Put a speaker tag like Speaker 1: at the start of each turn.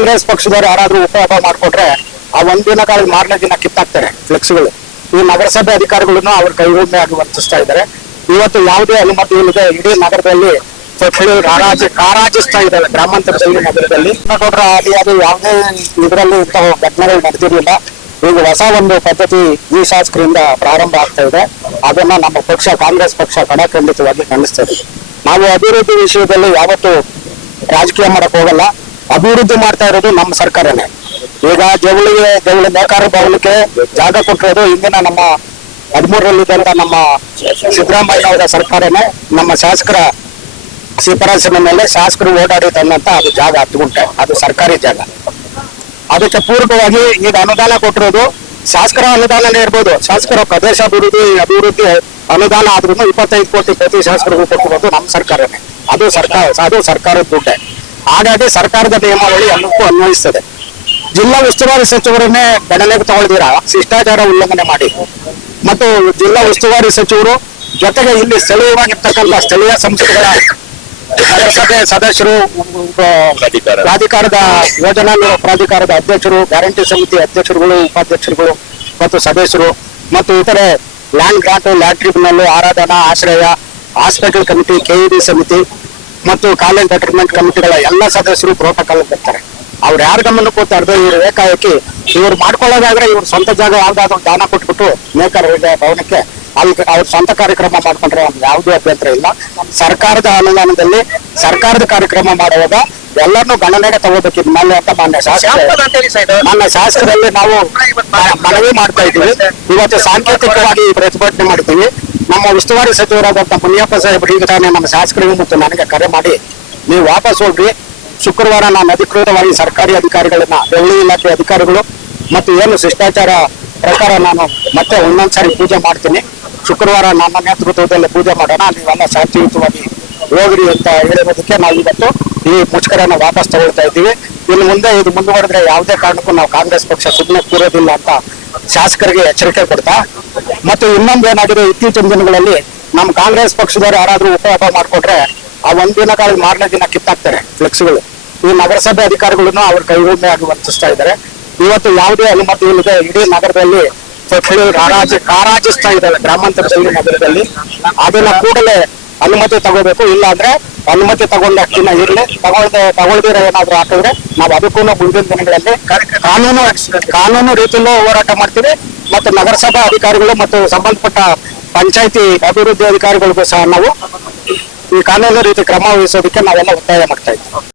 Speaker 1: ಕಾಂಗ್ರೆಸ್ ಪಕ್ಷದವ್ರು ಯಾರಾದ್ರೂ ಉಪಯೋಗ ಮಾಡ್ಕೊಟ್ರೆ ಆ ಒಂದಿನ ಕಾಲ ಮಾರನೇ ದಿನ ಕಿತ್ತಾಕ್ತಾರೆ ಫ್ಲೆಕ್ಸ್ಗಳು ಈ ನಗರಸಭೆ ಅಧಿಕಾರಿಗಳನ್ನು ಅವ್ರ ಕೈಗೊಂಬೆಯಾಗಿ ವರ್ತಿಸ್ತಾ ಇದ್ದಾರೆ ಇವತ್ತು ಯಾವುದೇ ಅನುಮತಿ ಇಲ್ಲದೆ ಇಡೀ ನಗರದಲ್ಲಿ ರಾರಾಜ ಕಾರಾಜಿಸ್ತಾ ಇದ್ದಾವೆ ಗ್ರಾಮಾಂತರದಲ್ಲಿ, ನಗರದಲ್ಲಿ. ನೋಡ್ರ ಅಲ್ಲಿ ಅದು ಯಾವುದೇ ಇದರಲ್ಲಿ ಇಂತಹ ಘಟನೆಗಳು ನಡೆದಿರಲಿಲ್ಲ. ಈಗ ಹೊಸ ಒಂದು ಪದ್ಧತಿ ಈ ಶಾಸಕರಿಂದ ಪ್ರಾರಂಭ ಆಗ್ತಾ ಇದೆ. ಅದನ್ನ ನಮ್ಮ ಪಕ್ಷ, ಕಾಂಗ್ರೆಸ್ ಪಕ್ಷ ಕಡಖಂಡಿತವಾಗಿ ಖಂಡಿಸ್ತದೆ ನಾವು ಅಭಿವೃದ್ಧಿ ವಿಷಯದಲ್ಲಿ ಯಾವತ್ತು ರಾಜಕೀಯ ಮಾಡಕ್ ಹೋಗಲ್ಲ. ಅಭಿವೃದ್ಧಿ ಮಾಡ್ತಾ ಇರೋದು ನಮ್ಮ ಸರ್ಕಾರನೇ. ಈಗ ಜವಳಿಗೆ, ಜವಳಿ ನೇಕಾರ ಭವನಕ್ಕೆ ಜಾಗ ಕೊಟ್ಟಿರೋದು ಇಂದಿನ ನಮ್ಮ ಹದಿಮೂರರಲ್ಲಿದ್ದಂತ ನಮ್ಮ ಸಿದ್ದರಾಮಯ್ಯ ಅವರ ಸರ್ಕಾರನೇ. ನಮ್ಮ ಶಾಸಕರ ಶಿಫಾರಸಿನ ಮೇಲೆ ಶಾಸಕರು ಓಡಾಡಿ ತಂದಂತ ಅದು ಜಾಗ ಹತ್ತು ಅದು ಸರ್ಕಾರಿ ಜಾಗ. ಅದಕ್ಕೆ ಪೂರ್ವಕವಾಗಿ ಈಗ ಅನುದಾನ ಕೊಟ್ಟಿರೋದು ಶಾಸಕರ ಅನುದಾನನೇ ಇರ್ಬೋದು. ಶಾಸಕರ ಪ್ರದೇಶಾಭಿವೃದ್ಧಿ, ಅಭಿವೃದ್ಧಿ ಅನುದಾನ ಆದ್ರೂ ಇಪ್ಪತ್ತೈದು ಕೋಟಿ ಪ್ರತಿ ಶಾಸಕರಿಗೂ ಕೊಟ್ಟಿರೋದು ನಮ್ಮ ಸರ್ಕಾರನೇ. ಅದು ಸರ್ಕಾರ, ಅದು ಸರ್ಕಾರದ ದುಡ್ಡೆ. ಹಾಗಾಗಿ ಸರ್ಕಾರದ ನಿಯಮಾವಳಿ ಎಲ್ಲಕ್ಕೂ ಅನ್ವಯಿಸ್ತದೆ. ಜಿಲ್ಲಾ ಉಸ್ತುವಾರಿ ಸಚಿವರನ್ನೇ ಗಣನೆಗೆ ತಗೊಳ್ತೀರಾ? ಶಿಷ್ಟಾಚಾರ ಉಲ್ಲಂಘನೆ ಮಾಡಿ. ಮತ್ತು ಜಿಲ್ಲಾ ಉಸ್ತುವಾರಿ ಸಚಿವರು ಜೊತೆಗೆ ಇಲ್ಲಿ ಸ್ಥಳೀಯವಾಗಿರ್ತಕ್ಕಂಥ ಸ್ಥಳೀಯ ಸಂಸ್ಥೆಗಳ ನಗರಸಭೆ ಸದಸ್ಯರು ಪ್ರಾಧಿಕಾರದ ಯೋಜನಾ ಪ್ರಾಧಿಕಾರದ ಅಧ್ಯಕ್ಷರು ಗ್ಯಾರಂಟಿ ಸಮಿತಿ ಅಧ್ಯಕ್ಷರುಗಳು ಉಪಾಧ್ಯಕ್ಷರುಗಳು ಮತ್ತು ಸದಸ್ಯರು ಮತ್ತು ಇತರೆ land grant land tribunal Aradhana Ashraya hospital committee ಕೆಇಡಿ ಸಮಿತಿ ಮತ್ತು ಕಾಲೇಜ್ ಬೆಟರ್ಮೆಂಟ್ ಕಮಿಟಿಗಳ ಎಲ್ಲ ಸದಸ್ಯರು ಪ್ರೋಟೋಕಾಲ್ ಬರ್ತಾರೆ. ಅವ್ರು ಯಾರ ಗಮನಕ್ಕೂ ತರದೆ ಇವ್ರು ಏಕಾಏಕಿ ಇವ್ರು ಮಾಡ್ಕೊಳ್ಳೋದಾದ್ರೆ ಇವ್ರ ಸ್ವಂತ ಜಾಗ ಯಾವ್ದಾದ್ರು ದಾನ ಕೊಟ್ಬಿಟ್ಟು ನೇಕಾರ ಭವನಕ್ಕೆ ಅಲ್ಲಿ ಅವ್ರ ಸ್ವಂತ ಕಾರ್ಯಕ್ರಮ ಮಾಡ್ಕೊಂಡ್ರೆ ಯಾವುದೇ ಅಭ್ಯಂತರ ಇಲ್ಲ. ಸರ್ಕಾರದ ಅನುದಾನದಲ್ಲಿ ಸರ್ಕಾರದ ಕಾರ್ಯಕ್ರಮ ಮಾಡುವಾಗ ಎಲ್ಲರನ್ನೂ ಗಣನೆಗೆ ತಗೋಬೇಕಿದ್ ಮೇಲೆ ಅಂತ ಮಾನ್ಯ ಶಾಸಕ ನನ್ನ ಶಾಸಕರಲ್ಲಿ ನಾವು ಮನವಿ ಮಾಡ್ತಾ ಇದ್ದೀವಿ. ಇವತ್ತು ಸಾಂಕೇತಿಕವಾಗಿ ಪ್ರತಿಭಟನೆ ಮಾಡ್ತೀವಿ. ನಮ್ಮ ಉಸ್ತುವಾರಿ ಸಚಿವರಾದಂತ ಮುನಿಯಪ್ಪ ಸಾಹೇಬರು ಈಗ ತಾನೇ ನಮ್ಮ ಶಾಸಕರಿಗೂ ಮತ್ತು ನನಗೆ ಕರೆ ಮಾಡಿ ನೀವು ವಾಪಸ್ ಹೋಗ್ರಿ. ಶುಕ್ರವಾರ ನಾನು ಅಧಿಕೃತವಾಗಿ ಸರ್ಕಾರಿ ಅಧಿಕಾರಿಗಳನ್ನ ಬೆಳ್ಳಿ ಇಲಾಖೆ ಅಧಿಕಾರಿಗಳು ಮತ್ತು ಏನು ಶಿಷ್ಟಾಚಾರ ಪ್ರಕಾರ ನಾನು ಮತ್ತೆ ಒಂದೊಂದ್ಸಾರಿ ಪೂಜೆ ಮಾಡ್ತೀನಿ. ಶುಕ್ರವಾರ ನನ್ನ ನೇತೃತ್ವದಲ್ಲಿ ಪೂಜೆ ಮಾಡೋಣ. ನೀವೆಲ್ಲ ಶಾಂತಿಯುತವಾಗಿ ಹೋಗ್ರಿ ಅಂತ ಹೇಳಿರೋದಕ್ಕೆ ನಾವು ಇವತ್ತು ಈ ಮುಷ್ಕರನ ವಾಪಸ್ ತಗೊಳ್ತಾ ಇದ್ದೀವಿ. ಇನ್ನು ಮುಂದೆ ಇದು ಮುಂದುವರೆದ್ರೆ ಯಾವುದೇ ಕಾರಣಕ್ಕೂ ನಾವು ಕಾಂಗ್ರೆಸ್ ಪಕ್ಷ ಸುಮ್ಮನೆ ಕೂರೋದಿಲ್ಲ ಅಂತ ಶಾಸಕರಿಗೆ ಎಚ್ಚರಿಕೆ ಕೊಡ್ತಾ, ಮತ್ತು ಇನ್ನೊಂದು ಏನಾಗಿದೆ, ಇತ್ತೀಚಿನ ದಿನಗಳಲ್ಲಿ ನಮ್ಮ ಕಾಂಗ್ರೆಸ್ ಪಕ್ಷದವರು ಯಾರಾದರೂ ಉಪಯೋಗ ಮಾಡಿಕೊಟ್ರೆ ಆ ಒಂದಿನ ಕಾಲ ಮಾರನೇ ದಿನ ಕಿತ್ತಾಕ್ತಾರೆ ಫ್ಲೆಕ್ಸ್ಗಳು. ಈ ನಗರಸಭೆ ಅಧಿಕಾರಿಗಳನ್ನು ಅವ್ರ ಆಗಿ ವರ್ತಿಸ್ತಾ ಇದ್ದಾರೆ. ಇವತ್ತು ಯಾವುದೇ ಅನುಮತಿ ಇಲ್ಲದೆ ಇಡೀ ನಗರದಲ್ಲಿ ರಾರಾಜಿ ಕಾರಾಜಿಸ್ತಾ ಇದ್ದಾವೆ ಗ್ರಾಮಾಂತರದಲ್ಲಿ, ನಗರದಲ್ಲಿ. ಅದನ್ನ ಕೂಡಲೇ ಅನುಮತಿ ತಗೋಬೇಕು ಇಲ್ಲ ಅಂದ್ರೆ ಅನುಮತಿ ತಗೊಂಡ ದಿನ ಇರಲಿ. ತಗೊಳ್ದೆ ತಗೊಳ್ದಿರ ಏನಾದ್ರು ಹಾಕಿದ್ರೆ ನಾವು ಅದಕ್ಕೂ ಮುಂದಿನ ದಿನಗಳಲ್ಲಿ ಕಾನೂನು ಕಾನೂನು ರೀತಿಯಲ್ಲೂ ಹೋರಾಟ ಮಾಡ್ತೀವಿ. ಮತ್ತು ನಗರಸಭಾ ಅಧಿಕಾರಿಗಳು ಮತ್ತು ಸಂಬಂಧಪಟ್ಟ ಪಂಚಾಯತಿ ಅಭಿವೃದ್ಧಿ ಅಧಿಕಾರಿಗಳಿಗೂ ಸಹ ನಾವು ಈ ಕಾನೂನು ರೀತಿ ಕ್ರಮ ವಹಿಸೋದಕ್ಕೆ ನಾವೆಲ್ಲ ಒತ್ತಾಯ ಮಾಡ್ತಾ ಇದ್ದೀವಿ.